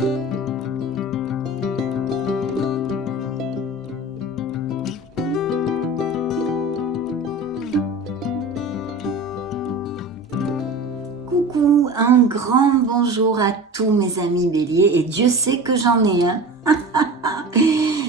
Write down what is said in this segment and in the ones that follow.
Coucou, un grand bonjour à tous mes amis béliers, et Dieu sait que j'en ai un.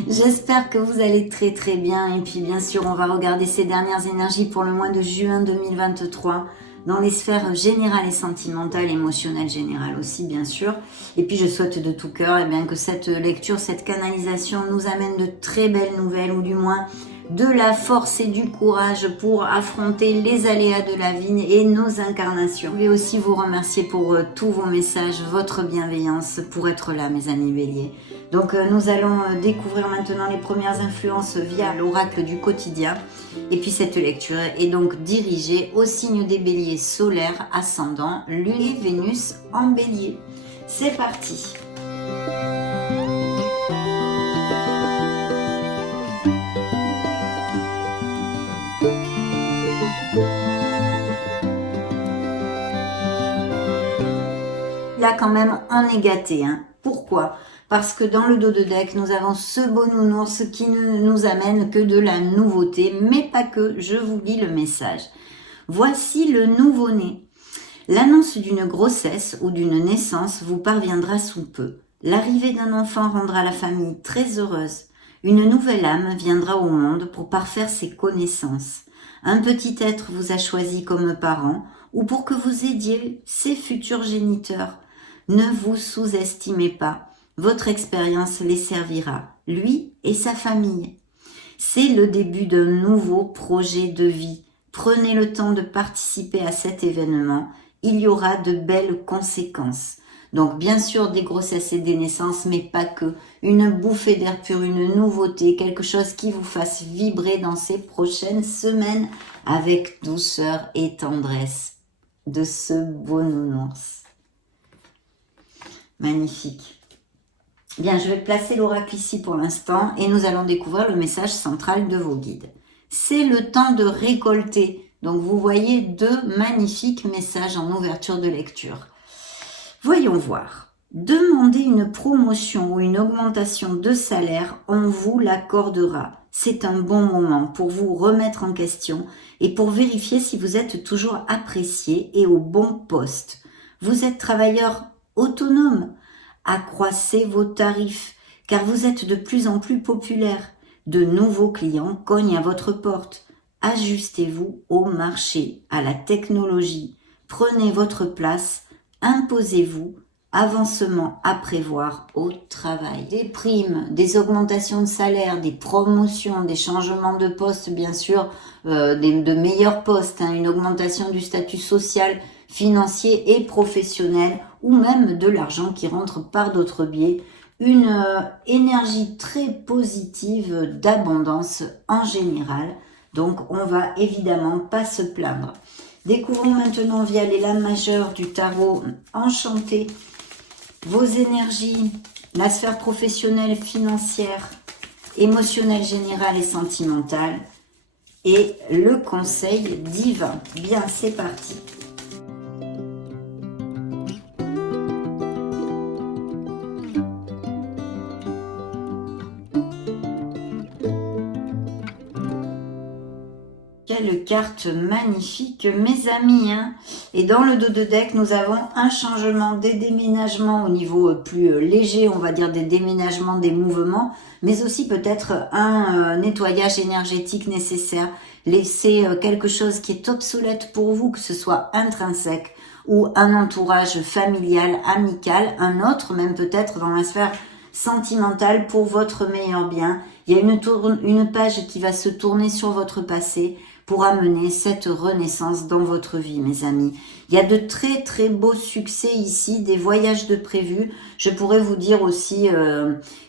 J'espère que vous allez très très bien, et puis bien sûr on va regarder ces dernières énergies pour le mois de juin 2023 dans les sphères générales et sentimentales, émotionnelles générales aussi bien sûr. Et puis je souhaite de tout cœur que cette lecture, cette canalisation nous amène de très belles nouvelles, ou du moins de la force et du courage pour affronter les aléas de la vie et nos incarnations. Je vais aussi vous remercier pour tous vos messages, votre bienveillance pour être là, mes amis béliers. Donc nous allons découvrir maintenant les premières influences via l'oracle du quotidien. Et puis cette lecture est donc dirigée au signe des béliers solaires, ascendant, lune et Vénus en bélier. C'est parti! Là quand même on est gâté. Pourquoi? Parce que dans le dos de deck, nous avons ce beau nounours qui ne nous amène que de la nouveauté, mais pas que. Je vous lis le message. Voici le nouveau-né. L'annonce d'une grossesse ou d'une naissance vous parviendra sous peu. L'arrivée d'un enfant rendra la famille très heureuse. Une nouvelle âme viendra au monde pour parfaire ses connaissances. Un petit être vous a choisi comme parent ou pour que vous aidiez ses futurs géniteurs. Ne vous sous-estimez pas. Votre expérience les servira, lui et sa famille. C'est le début d'un nouveau projet de vie. Prenez le temps de participer à cet événement. Il y aura de belles conséquences. Donc bien sûr des grossesses et des naissances, mais pas que. Une bouffée d'air pur, une nouveauté, quelque chose qui vous fasse vibrer dans ces prochaines semaines avec douceur et tendresse de ce beau nounours. Magnifique. Bien, je vais placer l'oracle ici pour l'instant et nous allons découvrir le message central de vos guides. C'est le temps de récolter. Donc vous voyez deux magnifiques messages en ouverture de lecture. Voyons voir. Demandez une promotion ou une augmentation de salaire, on vous l'accordera. C'est un bon moment pour vous remettre en question et pour vérifier si vous êtes toujours apprécié et au bon poste. Vous êtes travailleur autonome. Accroissez vos tarifs, car vous êtes de plus en plus populaire. De nouveaux clients cognent à votre porte. Ajustez-vous au marché, à la technologie. Prenez votre place, imposez-vous. Avancement à prévoir au travail. Des primes, des augmentations de salaire, des promotions, des changements de poste, bien sûr, de meilleurs postes, une augmentation du statut social, financier et professionnel, ou même de l'argent qui rentre par d'autres biais. Une énergie très positive d'abondance en général. Donc on va évidemment pas se plaindre. Découvrons maintenant via les lames majeures du tarot enchanté vos énergies, la sphère professionnelle, financière, émotionnelle, générale et sentimentale, et le conseil divin. Bien, c'est parti. Quelle carte magnifique, mes amis. Et dans le dos de deck, nous avons un changement, des déménagements au niveau plus léger, on va dire des déménagements, des mouvements, mais aussi peut-être un nettoyage énergétique nécessaire. Laisser quelque chose qui est obsolète pour vous, que ce soit intrinsèque ou un entourage familial, amical, un autre même peut-être dans la sphère sentimentale pour votre meilleur bien. Il y a une page qui va se tourner sur votre passé pour amener cette renaissance dans votre vie, mes amis. Il y a de très très beaux succès ici, des voyages de prévus. Je pourrais vous dire aussi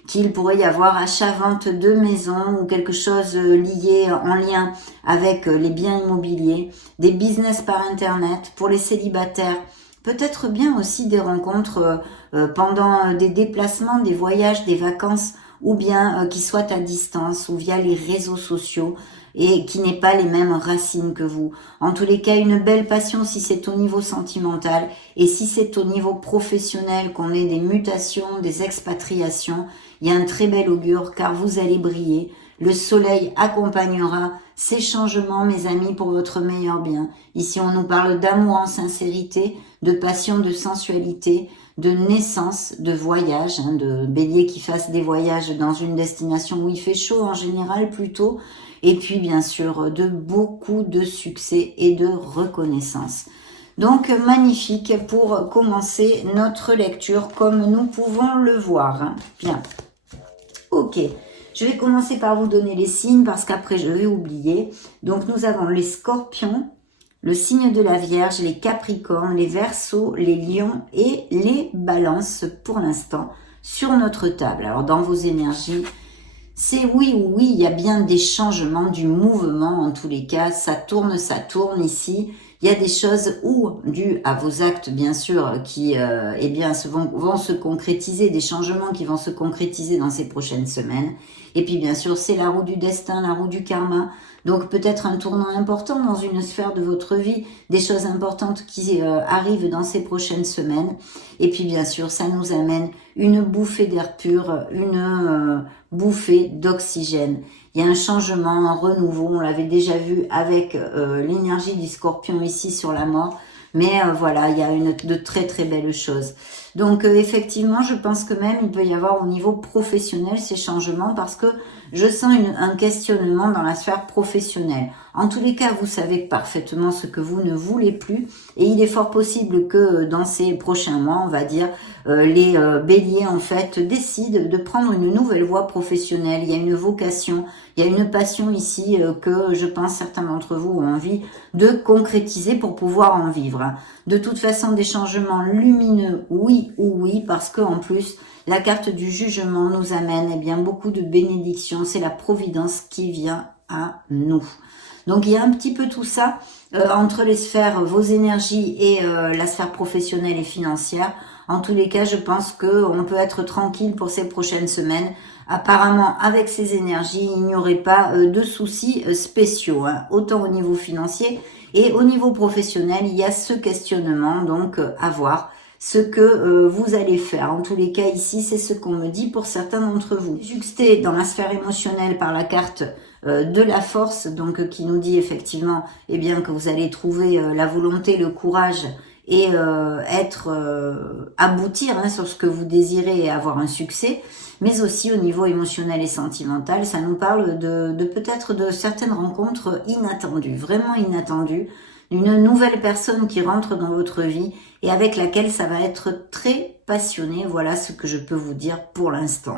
qu'il pourrait y avoir achat-vente de maisons ou quelque chose lié en lien avec les biens immobiliers, des business par internet pour les célibataires. Peut-être bien aussi des rencontres pendant des déplacements, des voyages, des vacances, ou bien qui soient à distance ou via les réseaux sociaux. et qui n'ait pas les mêmes racines que vous. En tous les cas, une belle passion si c'est au niveau sentimental, et si c'est au niveau professionnel qu'on ait des mutations, des expatriations, il y a un très bel augure car vous allez briller. Le soleil accompagnera ces changements, mes amis, pour votre meilleur bien. Ici, on nous parle d'amour en sincérité, de passion, de sensualité, de naissance, de voyage, de bélier qui fasse des voyages dans une destination où il fait chaud en général plutôt, et puis bien sûr de beaucoup de succès et de reconnaissance. Donc magnifique pour commencer notre lecture comme nous pouvons le voir. Bien, ok. Je vais commencer par vous donner les signes parce qu'après je vais oublier. Donc nous avons les scorpions, le signe de la Vierge, les capricornes, les verseaux, les lions et les balances pour l'instant sur notre table. Alors dans vos énergies, c'est oui ou oui, il y a bien des changements, du mouvement en tous les cas. Ça tourne ici. Il y a des choses dues à vos actes, bien sûr, qui eh bien, vont se concrétiser, des changements qui vont se concrétiser dans ces prochaines semaines. Et puis, bien sûr, c'est la roue du destin, la roue du karma. Donc, peut-être un tournant important dans une sphère de votre vie, des choses importantes qui arrivent dans ces prochaines semaines. Et puis, bien sûr, ça nous amène une bouffée d'air pur, une bouffée d'oxygène. Il y a un changement, un renouveau, on l'avait déjà vu avec l'énergie du scorpion ici sur la mort, mais voilà, il y a de très très belles choses. Donc effectivement, je pense que même il peut y avoir au niveau professionnel ces changements parce que je sens un questionnement dans la sphère professionnelle. En tous les cas, vous savez parfaitement ce que vous ne voulez plus et il est fort possible que dans ces prochains mois, on va dire, les béliers en fait décident de prendre une nouvelle voie professionnelle. Il y a une vocation, il y a une passion ici que je pense certains d'entre vous ont envie de concrétiser pour pouvoir en vivre. De toute façon, des changements lumineux, oui ou oui, parce que en plus, la carte du jugement nous amène eh bien beaucoup de bénédictions. C'est la providence qui vient à nous. Donc il y a un petit peu tout ça entre les sphères, vos énergies et la sphère professionnelle et financière. En tous les cas, je pense qu'on peut être tranquille pour ces prochaines semaines. Apparemment, avec ces énergies, il n'y aurait pas de soucis spéciaux, autant au niveau financier et au niveau professionnel. Il y a ce questionnement, donc à voir ce que vous allez faire. En tous les cas, ici, c'est ce qu'on me dit pour certains d'entre vous. Juxté dans la sphère émotionnelle par la carte de la force, donc qui nous dit effectivement eh bien, que vous allez trouver la volonté, le courage et aboutir sur ce que vous désirez et avoir un succès, mais aussi au niveau émotionnel et sentimental, ça nous parle de peut-être de certaines rencontres inattendues, vraiment inattendues, d'une nouvelle personne qui rentre dans votre vie et avec laquelle ça va être très passionné. Voilà ce que je peux vous dire pour l'instant.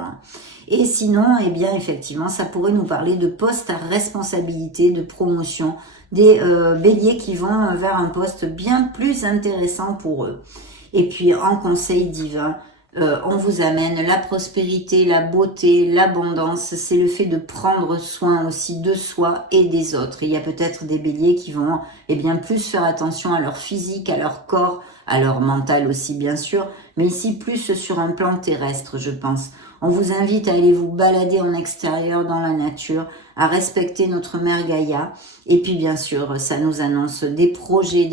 Et sinon, eh bien, effectivement, ça pourrait nous parler de postes à responsabilité, de promotion, des béliers qui vont vers un poste bien plus intéressant pour eux. Et puis, en conseil divin, on vous amène la prospérité, la beauté, l'abondance. C'est le fait de prendre soin aussi de soi et des autres. Il y a peut-être des béliers qui vont eh bien, plus faire attention à leur physique, à leur corps, à leur mental aussi bien sûr, mais ici plus sur un plan terrestre, je pense. On vous invite à aller vous balader en extérieur dans la nature, à respecter notre mère Gaïa. Et puis bien sûr, ça nous annonce des projets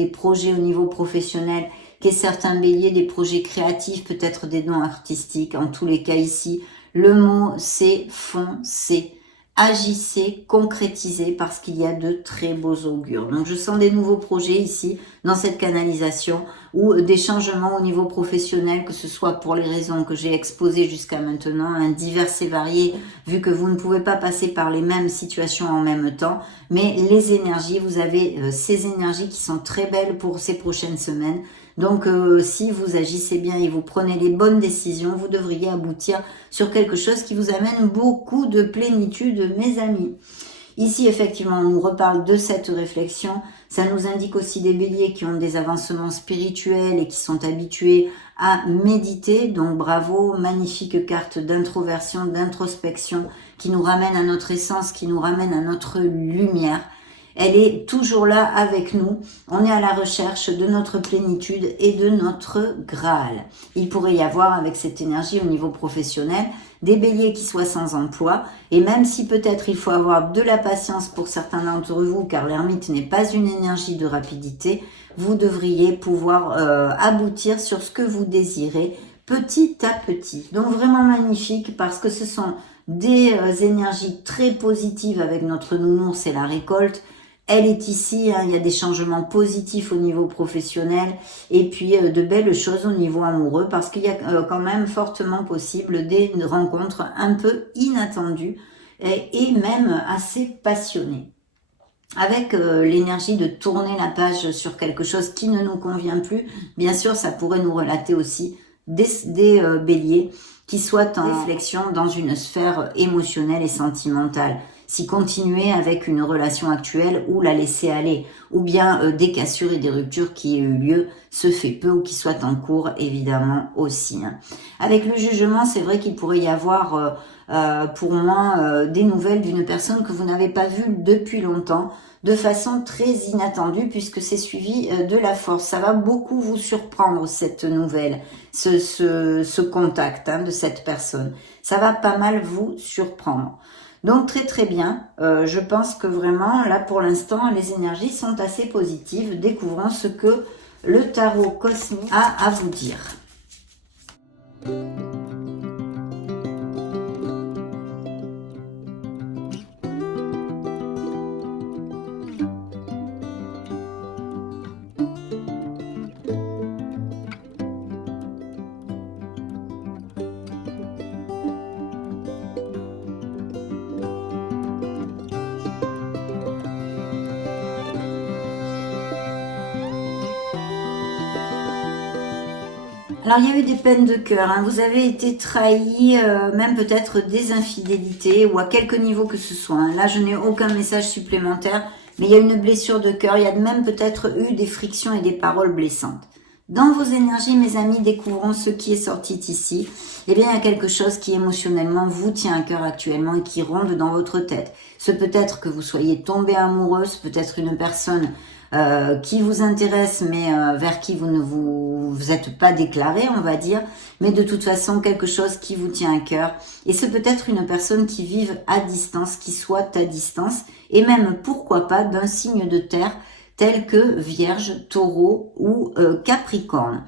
au niveau professionnel, qu'est certains béliers, des projets créatifs, peut-être des dons artistiques. En tous les cas ici, le mot c'est foncer. Agissez, concrétisez parce qu'il y a de très beaux augures. Donc je sens des nouveaux projets ici dans cette canalisation ou des changements au niveau professionnel, que ce soit pour les raisons que j'ai exposées jusqu'à maintenant, diverses et variées, vu que vous ne pouvez pas passer par les mêmes situations en même temps. Mais les énergies, vous avez ces énergies qui sont très belles pour ces prochaines semaines. Donc, si vous agissez bien et vous prenez les bonnes décisions, vous devriez aboutir sur quelque chose qui vous amène beaucoup de plénitude, mes amis. Ici, effectivement, on nous reparle de cette réflexion. Ça nous indique aussi des béliers qui ont des avancements spirituels et qui sont habitués à méditer. Donc, bravo, magnifique carte d'introversion, d'introspection qui nous ramène à notre essence, qui nous ramène à notre lumière. elle est toujours là avec nous. On est à la recherche de notre plénitude et de notre Graal. Il pourrait y avoir avec cette énergie au niveau professionnel des béliers qui soient sans emploi, et même si peut-être il faut avoir de la patience pour certains d'entre vous, car l'ermite n'est pas une énergie de rapidité, vous devriez pouvoir aboutir sur ce que vous désirez petit à petit. Donc vraiment magnifique, parce que ce sont des énergies très positives avec notre nounours et la récolte. Elle est ici, hein, il y a des changements positifs au niveau professionnel et puis de belles choses au niveau amoureux, parce qu'il y a quand même fortement possible des rencontres un peu inattendues et même assez passionnées. Avec l'énergie de tourner la page sur quelque chose qui ne nous convient plus, bien sûr ça pourrait nous relater aussi des béliers qui soient en réflexion dans une sphère émotionnelle et sentimentale. Si continuer avec une relation actuelle ou la laisser aller, ou bien des cassures et des ruptures qui aient eu lieu, se fait peu ou qui soient en cours, évidemment aussi. Hein. Avec le jugement, c'est vrai qu'il pourrait y avoir pour moi des nouvelles d'une personne que vous n'avez pas vue depuis longtemps, de façon très inattendue, puisque c'est suivi de la force. Ça va beaucoup vous surprendre, cette nouvelle, ce contact hein, de cette personne. Ça va pas mal vous surprendre. Donc très très bien, je pense que vraiment là pour l'instant les énergies sont assez positives. Découvrons ce que le tarot cosmique a à vous dire. Alors, il y a eu des peines de cœur, hein. Vous avez été trahi, même peut-être des infidélités, ou à quelque niveau que ce soit. Hein. Là, je n'ai aucun message supplémentaire, mais il y a une blessure de cœur. Il y a même peut-être eu des frictions et des paroles blessantes. Dans vos énergies, mes amis, découvrons ce qui est sorti ici. Eh bien, il y a quelque chose qui émotionnellement vous tient à cœur actuellement et qui ronde dans votre tête. Ce peut être que vous soyez tombée amoureuse, peut-être une personne qui vous intéresse, mais vers qui vous ne vous êtes pas déclaré, on va dire, mais de toute façon quelque chose qui vous tient à cœur. Et c'est peut-être une personne qui vive à distance, qui soit à distance, et même pourquoi pas d'un signe de terre tel que Vierge, Taureau ou Capricorne.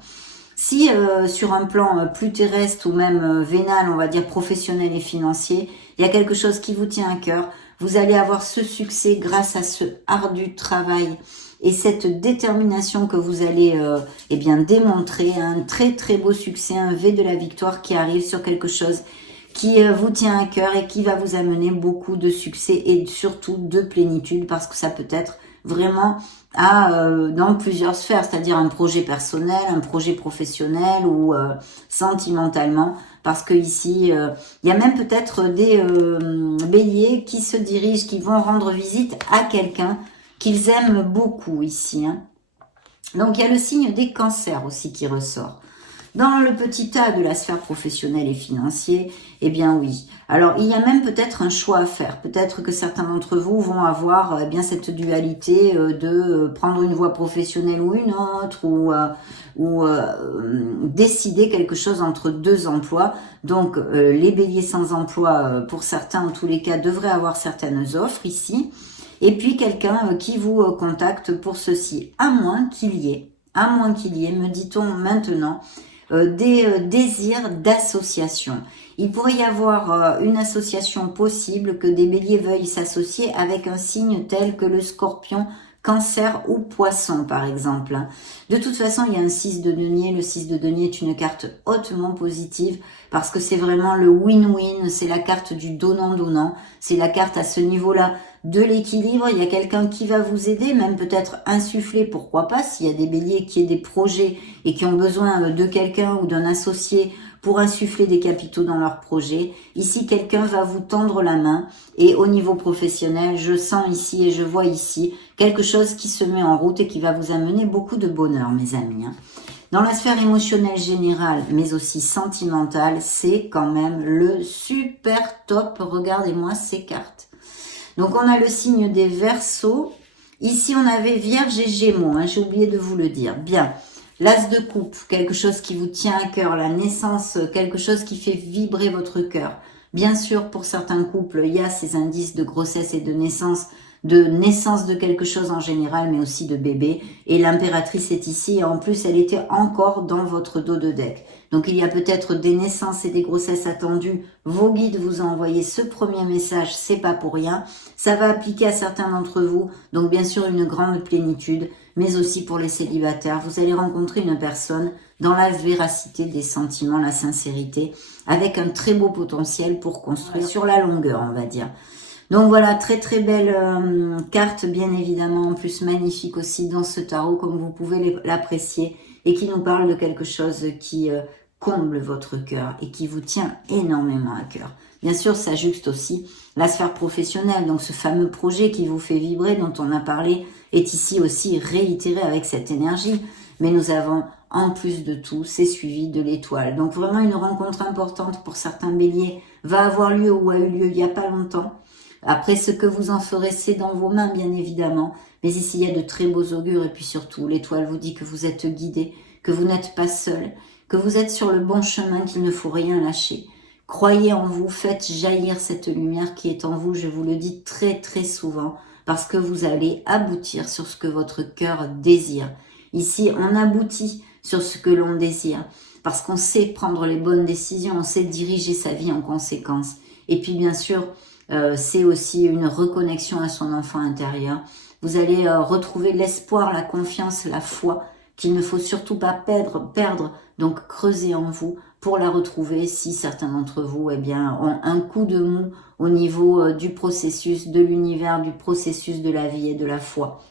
Si sur un plan plus terrestre ou même vénal, on va dire professionnel et financier, il y a quelque chose qui vous tient à cœur, vous allez avoir ce succès grâce à ce ardu travail et cette détermination que vous allez eh bien démontrer, un très très beau succès, un V de la victoire qui arrive sur quelque chose qui vous tient à cœur et qui va vous amener beaucoup de succès et surtout de plénitude, parce que ça peut être vraiment dans plusieurs sphères, c'est-à-dire un projet personnel, un projet professionnel ou sentimentalement, parce que ici il y a même peut-être des béliers qui se dirigent, qui vont rendre visite à quelqu'un qu'ils aiment beaucoup ici. Hein. Donc il y a le signe des cancers aussi qui ressort. Dans le petit tas de la sphère professionnelle et financière, eh bien oui. Alors, il y a même peut-être un choix à faire. Peut-être que certains d'entre vous vont avoir eh bien cette dualité de prendre une voie professionnelle ou une autre, ou décider quelque chose entre deux emplois. Donc, les béliers sans emploi, pour certains en tous les cas, devraient avoir certaines offres ici. Et puis, quelqu'un qui vous contacte pour ceci. À moins qu'il y ait, me dit-on maintenant, des désirs d'association. Il pourrait y avoir une association possible, que des béliers veuillent s'associer avec un signe tel que le scorpion, cancer ou poisson par exemple. De toute façon, il y a un 6 de denier. Le 6 de denier est une carte hautement positive parce que c'est vraiment le win-win, c'est la carte du donnant-donnant, c'est la carte à ce niveau-là de l'équilibre. Il y a quelqu'un qui va vous aider, même peut-être insuffler, pourquoi pas, s'il y a des béliers qui aient des projets et qui ont besoin de quelqu'un ou d'un associé pour insuffler des capitaux dans leur projet. Ici, quelqu'un va vous tendre la main et au niveau professionnel, je sens ici et je vois ici quelque chose qui se met en route et qui va vous amener beaucoup de bonheur, mes amis. Dans la sphère émotionnelle générale, mais aussi sentimentale, c'est quand même le super top. Regardez-moi ces cartes. Donc, on a le signe des Verseaux, Ici, on avait Vierge et Gémeaux, hein, j'ai oublié de vous le dire. Bien, l'As de coupe, quelque chose qui vous tient à cœur, la naissance, quelque chose qui fait vibrer votre cœur. Bien sûr, pour certains couples, il y a ces indices de grossesse et de naissance de quelque chose en général, mais aussi de bébé. Et l'impératrice est ici, et en plus, elle était encore dans votre dos de deck. Donc, il y a peut-être des naissances et des grossesses attendues. Vos guides vous ont envoyé ce premier message, c'est pas pour rien. Ça va appliquer à certains d'entre vous, donc bien sûr une grande plénitude, mais aussi pour les célibataires. Vous allez rencontrer une personne dans la véracité des sentiments, la sincérité, avec un très beau potentiel pour construire sur la longueur, on va dire. Donc voilà, très très belle carte, bien évidemment, en plus magnifique aussi dans ce tarot, comme vous pouvez l'apprécier, et qui nous parle de quelque chose qui comble votre cœur et qui vous tient énormément à cœur. Bien sûr, ça juxte aussi la sphère professionnelle, donc ce fameux projet qui vous fait vibrer, dont on a parlé, est ici aussi réitéré avec cette énergie. Mais nous avons, en plus de tout, c'est suivi de l'étoile. Donc vraiment une rencontre importante pour certains béliers va avoir lieu ou a eu lieu il n'y a pas longtemps. Après, ce que vous en ferez, c'est dans vos mains, bien évidemment. Mais ici, il y a de très beaux augures. Et puis surtout, l'étoile vous dit que vous êtes guidé, que vous n'êtes pas seul, que vous êtes sur le bon chemin, qu'il ne faut rien lâcher. Croyez en vous, faites jaillir cette lumière qui est en vous, je vous le dis très très souvent, parce que vous allez aboutir sur ce que votre cœur désire. Ici, on aboutit sur ce que l'on désire, parce qu'on sait prendre les bonnes décisions, on sait diriger sa vie en conséquence. Et puis bien sûr, c'est aussi une reconnexion à son enfant intérieur. Vous allez retrouver l'espoir, la confiance, la foi, qu'il ne faut surtout pas perdre, donc creusez en vous pour la retrouver si certains d'entre vous ont un coup de mou au niveau du processus, de l'univers, du processus de la vie et de la foi.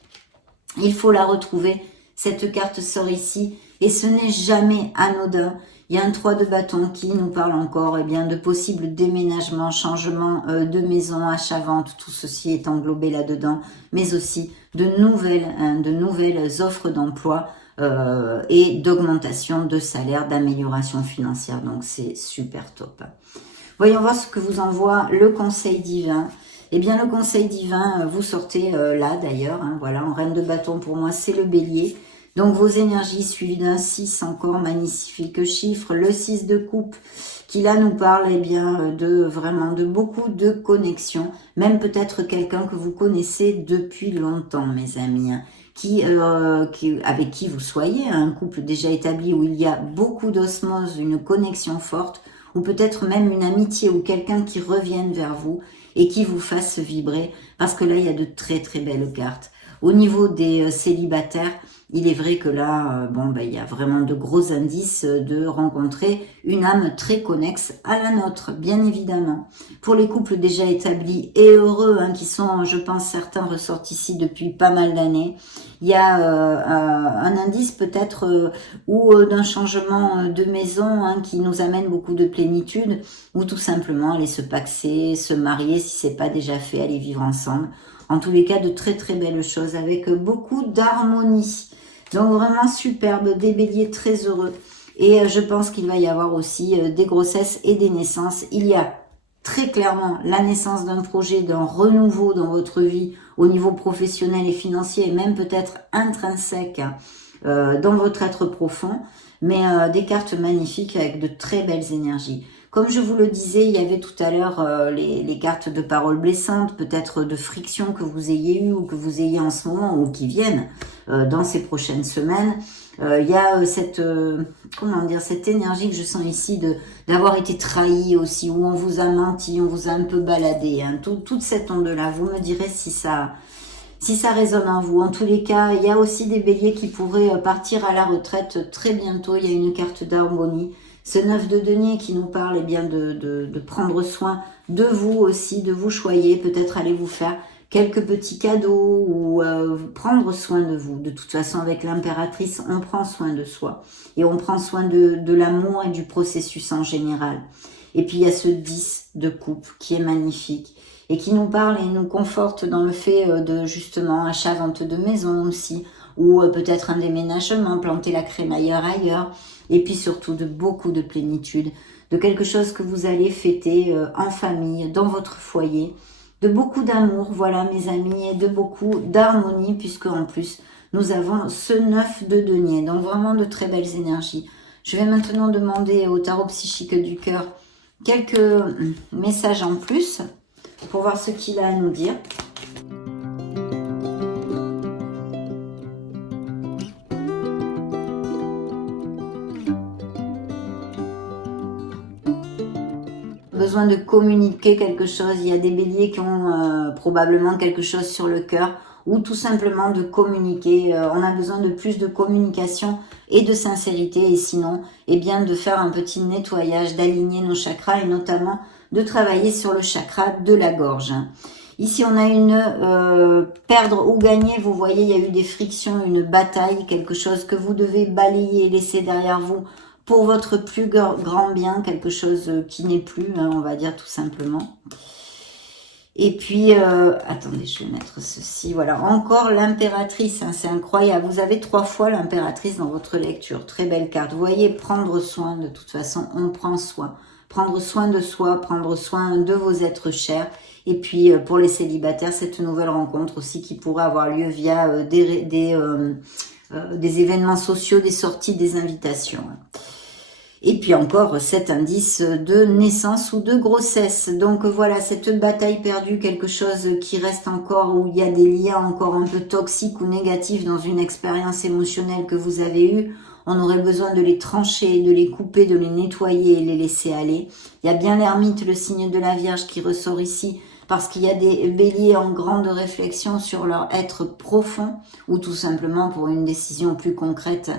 Il faut la retrouver. Cette carte sort ici et ce n'est jamais anodin. Il y a un 3 de bâton qui nous parle encore de possibles déménagements, changements de maison, achat-vente, tout ceci est englobé là-dedans, mais aussi de nouvelles offres d'emploi et d'augmentation de salaire, d'amélioration financière. Donc c'est super top. Voyons voir ce que vous envoie le conseil divin. Eh bien le conseil divin, vous sortez là d'ailleurs, voilà, en reine de bâton pour moi c'est le bélier. Donc vos énergies suivies d'un 6 encore magnifique chiffre, le 6 de coupe qui là nous parle de beaucoup de connexions, même peut-être quelqu'un que vous connaissez depuis longtemps mes amis, avec qui vous soyez, un couple déjà établi où il y a beaucoup d'osmose, une connexion forte, ou peut-être même une amitié ou quelqu'un qui revienne vers vous et qui vous fasse vibrer, parce que là il y a de très très belles cartes. Au niveau des célibataires, il est vrai que là, il y a vraiment de gros indices de rencontrer une âme très connexe à la nôtre, bien évidemment. Pour les couples déjà établis et heureux, qui sont, je pense, certains ressortent ici depuis pas mal d'années, il y a un indice peut-être ou d'un changement de maison qui nous amène beaucoup de plénitude, ou tout simplement aller se paxer, se marier si c'est pas déjà fait, aller vivre ensemble. En tous les cas, de très très belles choses avec beaucoup d'harmonie. Donc vraiment superbe, des béliers très heureux. Et je pense qu'il va y avoir aussi des grossesses et des naissances. Il y a très clairement la naissance d'un projet, d'un renouveau dans votre vie au niveau professionnel et financier, et même peut-être intrinsèque dans votre être profond. Mais des cartes magnifiques avec de très belles énergies. Comme je vous le disais, il y avait tout à l'heure les cartes de paroles blessantes, peut-être de friction que vous ayez eu ou que vous ayez en ce moment ou qui viennent dans ces prochaines semaines. Il y a cette énergie que je sens ici d'avoir été trahi aussi, où on vous a menti, on vous a un peu baladé. Toute cette onde-là, vous me direz si ça résonne en vous. En tous les cas, il y a aussi des béliers qui pourraient partir à la retraite très bientôt. Il y a une carte d'harmonie. Ce 9 de denier qui nous parle de prendre soin de vous aussi, de vous choyer, peut-être aller vous faire quelques petits cadeaux ou prendre soin de vous. De toute façon, avec l'impératrice, on prend soin de soi et on prend soin de l'amour et du processus en général. Et puis, il y a ce 10 de coupe qui est magnifique et qui nous parle et nous conforte dans le fait de justement achat-vente de maison aussi, ou peut-être un déménagement, planter la crémaillère ailleurs, et puis surtout de beaucoup de plénitude, de quelque chose que vous allez fêter en famille, dans votre foyer. de beaucoup d'amour, voilà mes amis, et de beaucoup d'harmonie, puisque en plus, nous avons ce 9 de denier. Donc vraiment de très belles énergies. Je vais maintenant demander au tarot psychique du cœur quelques messages en plus pour voir ce qu'il a à nous dire. Besoin de communiquer quelque chose. Il y a des béliers qui ont probablement quelque chose sur le cœur ou tout simplement de communiquer. On a besoin de plus de communication et de sincérité et sinon, eh bien, de faire un petit nettoyage, d'aligner nos chakras et notamment de travailler sur le chakra de la gorge. Ici, on a une perdre ou gagner. Vous voyez, il y a eu des frictions, une bataille, quelque chose que vous devez balayer, laisser derrière vous pour votre plus grand bien, quelque chose qui n'est plus, hein, on va dire tout simplement. Et puis, attendez, je vais mettre ceci, voilà, encore l'impératrice, hein, c'est incroyable, vous avez 3 fois l'impératrice dans votre lecture, très belle carte. Vous voyez, prendre soin, de toute façon, on prend soin. Prendre soin de soi, prendre soin de vos êtres chers. Et puis, pour les célibataires, cette nouvelle rencontre aussi qui pourrait avoir lieu via des événements sociaux, des sorties, des invitations. Et puis encore cet indice de naissance ou de grossesse. Donc voilà, cette bataille perdue, quelque chose qui reste encore, où il y a des liens encore un peu toxiques ou négatifs dans une expérience émotionnelle que vous avez eue. On aurait besoin de les trancher, de les couper, de les nettoyer et les laisser aller. Il y a bien l'ermite, le signe de la Vierge qui ressort ici, parce qu'il y a des béliers en grande réflexion sur leur être profond, ou tout simplement pour une décision plus concrète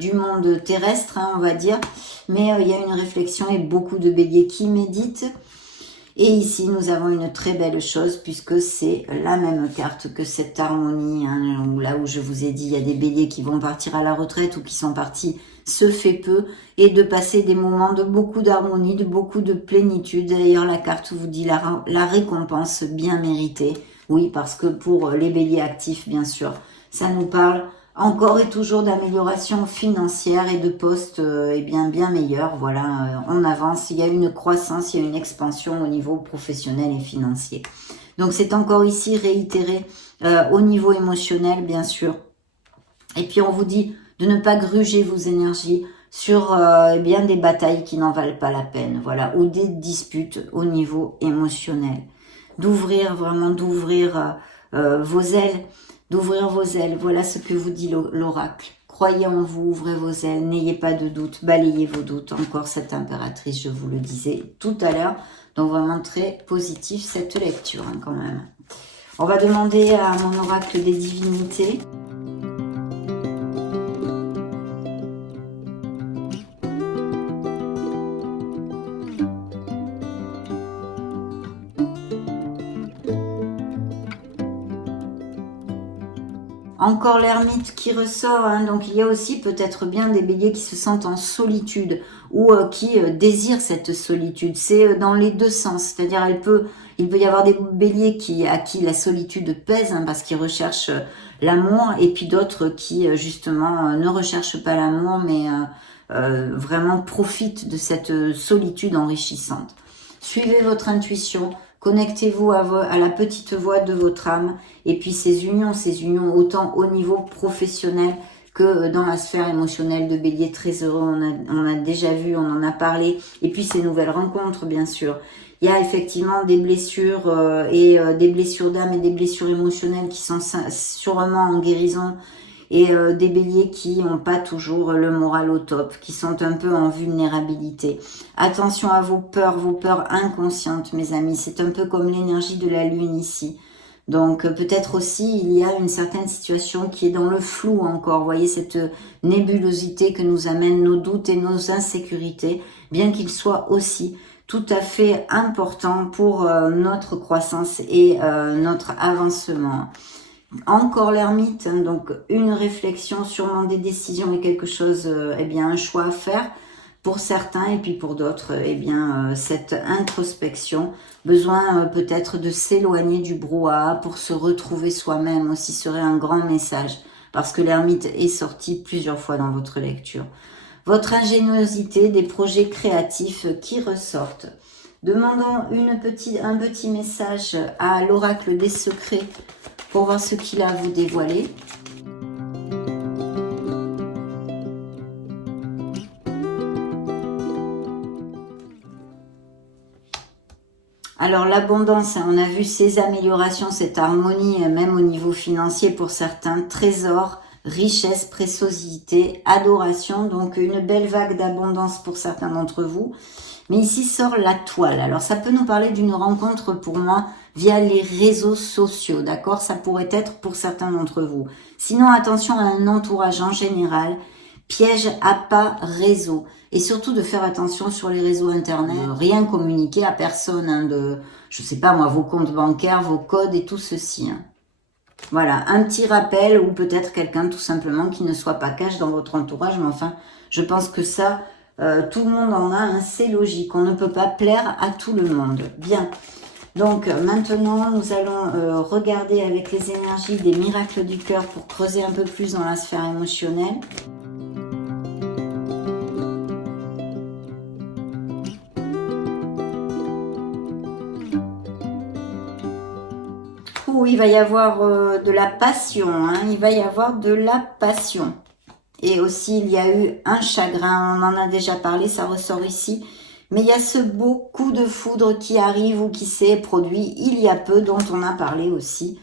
du monde terrestre, hein, on va dire. Mais il y a une réflexion et beaucoup de béliers qui méditent. Et ici, nous avons une très belle chose, puisque c'est la même carte que cette harmonie, hein, là où je vous ai dit, il y a des béliers qui vont partir à la retraite ou qui sont partis ce fait peu, et de passer des moments de beaucoup d'harmonie, de beaucoup de plénitude. D'ailleurs, la carte vous dit la récompense bien méritée. Oui, parce que pour les béliers actifs, bien sûr, ça nous parle encore et toujours d'amélioration financière et de postes bien meilleurs. Voilà, on avance, il y a une croissance, il y a une expansion au niveau professionnel et financier. Donc c'est encore ici réitéré au niveau émotionnel, bien sûr. Et puis on vous dit de ne pas gruger vos énergies sur des batailles qui n'en valent pas la peine, voilà, ou des disputes au niveau émotionnel. D'ouvrir, vraiment d'ouvrir vos ailes, d'ouvrir vos ailes, voilà ce que vous dit l'oracle. Croyez en vous, ouvrez vos ailes, n'ayez pas de doute, balayez vos doutes. Encore cette impératrice, je vous le disais tout à l'heure. Donc vraiment très positif cette lecture hein, quand même. On va demander à mon oracle des divinités. Encore l'ermite qui ressort, hein, donc il y a aussi peut-être bien des béliers qui se sentent en solitude ou qui désirent cette solitude. C'est dans les deux sens, c'est-à-dire il peut y avoir des béliers à qui la solitude pèse hein, parce qu'ils recherchent l'amour et puis d'autres qui justement ne recherchent pas l'amour mais vraiment profitent de cette solitude enrichissante. Suivez votre intuition. Connectez-vous à la petite voix de votre âme et puis ces unions autant au niveau professionnel que dans la sphère émotionnelle de Bélier, très heureux, on a déjà vu, on en a parlé, et puis ces nouvelles rencontres bien sûr. Il y a effectivement des blessures des blessures d'âme et des blessures émotionnelles qui sont sûrement en guérison et des béliers qui n'ont pas toujours le moral au top, qui sont un peu en vulnérabilité. Attention à vos peurs inconscientes, mes amis. C'est un peu comme l'énergie de la lune ici. Donc peut-être aussi il y a une certaine situation qui est dans le flou encore. Vous voyez cette nébulosité que nous amènent nos doutes et nos insécurités, bien qu'ils soient aussi tout à fait importants pour notre croissance et notre avancement. Encore l'ermite, hein, donc une réflexion, sûrement des décisions et quelque chose, un choix à faire pour certains et puis pour d'autres, cette introspection, besoin peut-être de s'éloigner du brouhaha pour se retrouver soi-même aussi serait un grand message parce que l'ermite est sorti plusieurs fois dans votre lecture. Votre ingéniosité, des projets créatifs qui ressortent. Demandons un petit message à l'oracle des secrets pour voir ce qu'il a à vous dévoiler. Alors l'abondance, on a vu ces améliorations, cette harmonie, même au niveau financier pour certains, trésor, richesse, préciosité, adoration, donc une belle vague d'abondance pour certains d'entre vous. Mais ici sort la toile. Alors ça peut nous parler d'une rencontre pour moi via les réseaux sociaux, d'accord? Ça pourrait être pour certains d'entre vous. Sinon, attention à un entourage en général. Piège à pas réseau. Et surtout de faire attention sur les réseaux internet. Rien communiquer à personne, hein, je sais pas moi, vos comptes bancaires, vos codes et tout ceci. Hein. Voilà, un petit rappel ou peut-être quelqu'un tout simplement qui ne soit pas cash dans votre entourage. Mais enfin, je pense que ça, tout le monde en a, hein, c'est logique. On ne peut pas plaire à tout le monde. Bien. Donc maintenant, nous allons regarder avec les énergies des miracles du cœur pour creuser un peu plus dans la sphère émotionnelle. Il va y avoir de la passion, hein, il va y avoir de la passion. Et aussi, il y a eu un chagrin, on en a déjà parlé, ça ressort ici. Mais il y a ce beau coup de foudre qui arrive ou qui s'est produit il y a peu, dont on a parlé aussi.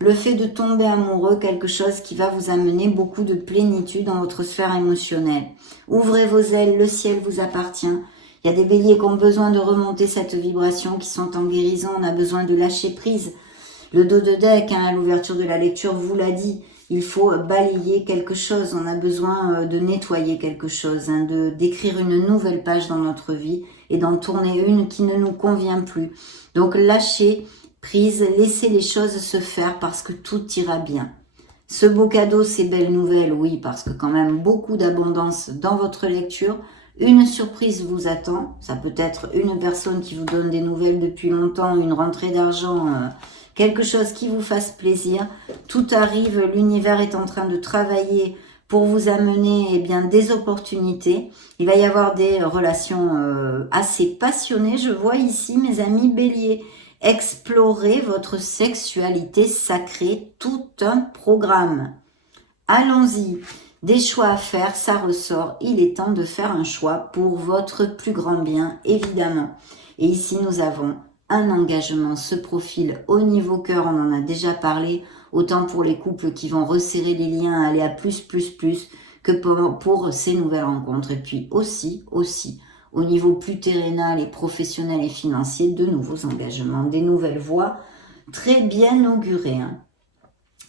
Le fait de tomber amoureux, quelque chose qui va vous amener beaucoup de plénitude dans votre sphère émotionnelle. Ouvrez vos ailes, le ciel vous appartient. Il y a des béliers qui ont besoin de remonter cette vibration, qui sont en guérison, on a besoin de lâcher prise. Le dos de deck, hein, à l'ouverture de la lecture, vous l'a dit, il faut balayer quelque chose, on a besoin de nettoyer quelque chose, hein, d'écrire une nouvelle page dans notre vie et d'en tourner une qui ne nous convient plus. Donc lâchez prise, laissez les choses se faire parce que tout ira bien. Ce beau cadeau, ces belles nouvelles, oui, parce que quand même beaucoup d'abondance dans votre lecture. Une surprise vous attend, ça peut être une personne qui vous donne des nouvelles depuis longtemps, une rentrée d'argent, quelque chose qui vous fasse plaisir. Tout arrive, l'univers est en train de travailler pour vous amener eh bien, des opportunités. Il va y avoir des relations assez passionnées. Je vois ici, mes amis béliers, explorez votre sexualité sacrée, tout un programme. Allons-y, des choix à faire, ça ressort. Il est temps de faire un choix pour votre plus grand bien, évidemment. Et ici, nous avons un engagement se profile au niveau cœur, on en a déjà parlé, autant pour les couples qui vont resserrer les liens, aller à plus, que pour ces nouvelles rencontres. Et puis aussi, au niveau plus terrénal et professionnel et financier, de nouveaux engagements, des nouvelles voies très bien augurées. Hein.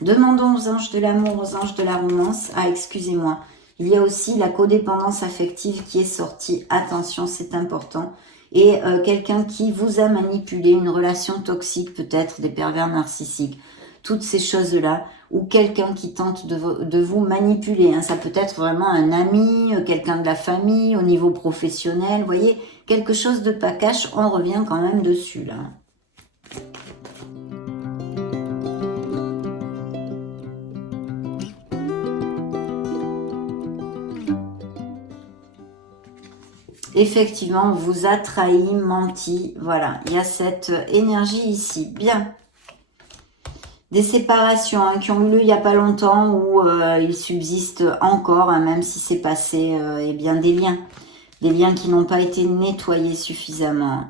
Demandons aux anges de l'amour, aux anges de la romance. Ah, excusez-moi, il y a aussi la codépendance affective qui est sortie. Attention, c'est important. Et quelqu'un qui vous a manipulé, une relation toxique, peut-être des pervers narcissiques, toutes ces choses-là, ou quelqu'un qui tente de vous manipuler. Hein. Ça peut être vraiment un ami, quelqu'un de la famille, au niveau professionnel, vous voyez, quelque chose de pas cash, on revient quand même dessus, là. Effectivement, on vous a trahi, menti. Voilà, il y a cette énergie ici. Bien. Des séparations hein, qui ont eu lieu il n'y a pas longtemps où il subsiste encore, hein, même si c'est passé, eh bien des liens qui n'ont pas été nettoyés suffisamment.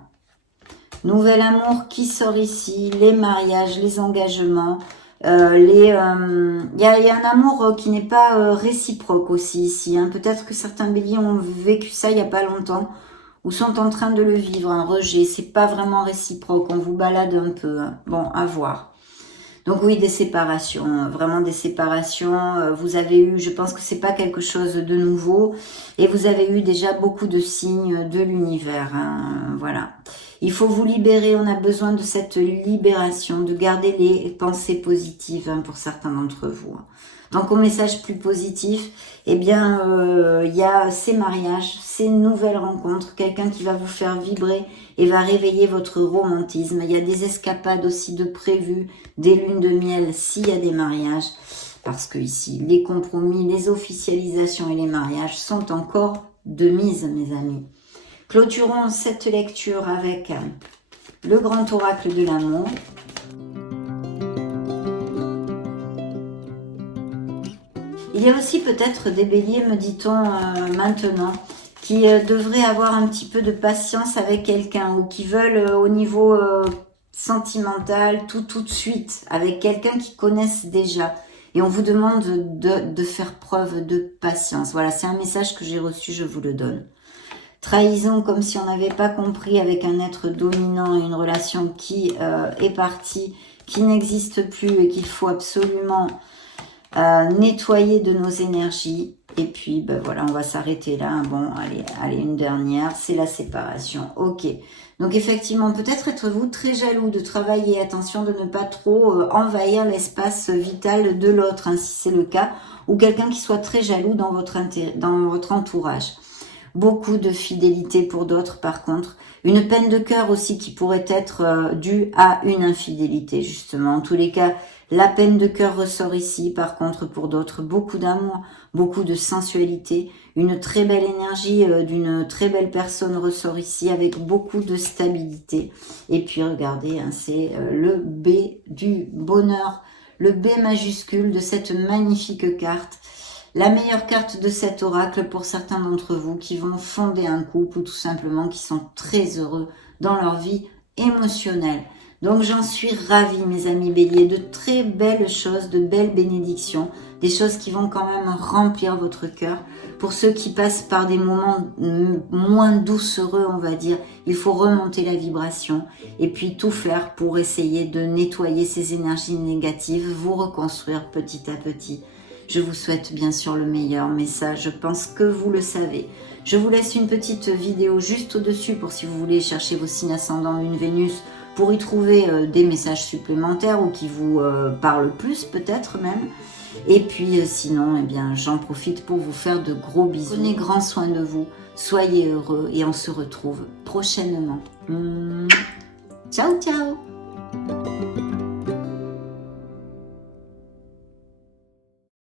Nouvel amour qui sort ici, les mariages, les engagements. Il y a un amour qui n'est pas réciproque aussi ici. Hein. Peut-être que certains béliers ont vécu ça il n'y a pas longtemps ou sont en train de le vivre, un rejet. C'est pas vraiment réciproque, on vous balade un peu. Hein. Bon, à voir. Donc oui, des séparations, vraiment des séparations. Vous avez eu, je pense que c'est pas quelque chose de nouveau. Et vous avez eu déjà beaucoup de signes de l'univers. Hein. Voilà. Il faut vous libérer, on a besoin de cette libération, de garder les pensées positives hein, pour certains d'entre vous. Donc au message plus positif, eh bien, il y a ces mariages, ces nouvelles rencontres, quelqu'un qui va vous faire vibrer et va réveiller votre romantisme. Il y a des escapades aussi de prévues, des lunes de miel s'il y a des mariages. Parce que ici, les compromis, les officialisations et les mariages sont encore de mise, mes amis. Clôturons cette lecture avec le grand oracle de l'amour. Il y a aussi peut-être des béliers, me dit-on maintenant, qui devraient avoir un petit peu de patience avec quelqu'un ou qui veulent au niveau sentimental tout de suite avec quelqu'un qu'ils connaissent déjà. Et on vous demande de faire preuve de patience. Voilà, c'est un message que j'ai reçu, je vous le donne. Trahison comme si on n'avait pas compris avec un être dominant et une relation qui est partie, qui n'existe plus et qu'il faut absolument nettoyer de nos énergies. Et puis ben voilà, on va s'arrêter là. Bon, allez, une dernière, c'est la séparation. Ok. Donc effectivement, peut-être êtes-vous très jaloux de travailler. Attention de ne pas trop envahir l'espace vital de l'autre, hein, si c'est le cas, ou quelqu'un qui soit très jaloux dans votre entourage. Beaucoup de fidélité pour d'autres, par contre. Une peine de cœur aussi qui pourrait être due à une infidélité, justement. En tous les cas, la peine de cœur ressort ici. Par contre, pour d'autres, beaucoup d'amour, beaucoup de sensualité. Une très belle énergie d'une très belle personne ressort ici avec beaucoup de stabilité. Et puis, regardez, hein, c'est le B du bonheur, le B majuscule de cette magnifique carte. La meilleure carte de cet oracle pour certains d'entre vous qui vont fonder un couple ou tout simplement qui sont très heureux dans leur vie émotionnelle. Donc j'en suis ravie mes amis béliers, de très belles choses, de belles bénédictions, des choses qui vont quand même remplir votre cœur. Pour ceux qui passent par des moments moins doucereux, on va dire, il faut remonter la vibration et puis tout faire pour essayer de nettoyer ces énergies négatives, vous reconstruire petit à petit. Je vous souhaite bien sûr le meilleur, mais ça, je pense que vous le savez. Je vous laisse une petite vidéo juste au-dessus pour si vous voulez chercher vos signes ascendants Lune Vénus, pour y trouver des messages supplémentaires ou qui vous parlent plus peut-être même. Et puis sinon, eh bien, j'en profite pour vous faire de gros bisous. Prenez grand soin de vous, soyez heureux et on se retrouve prochainement. Ciao, ciao!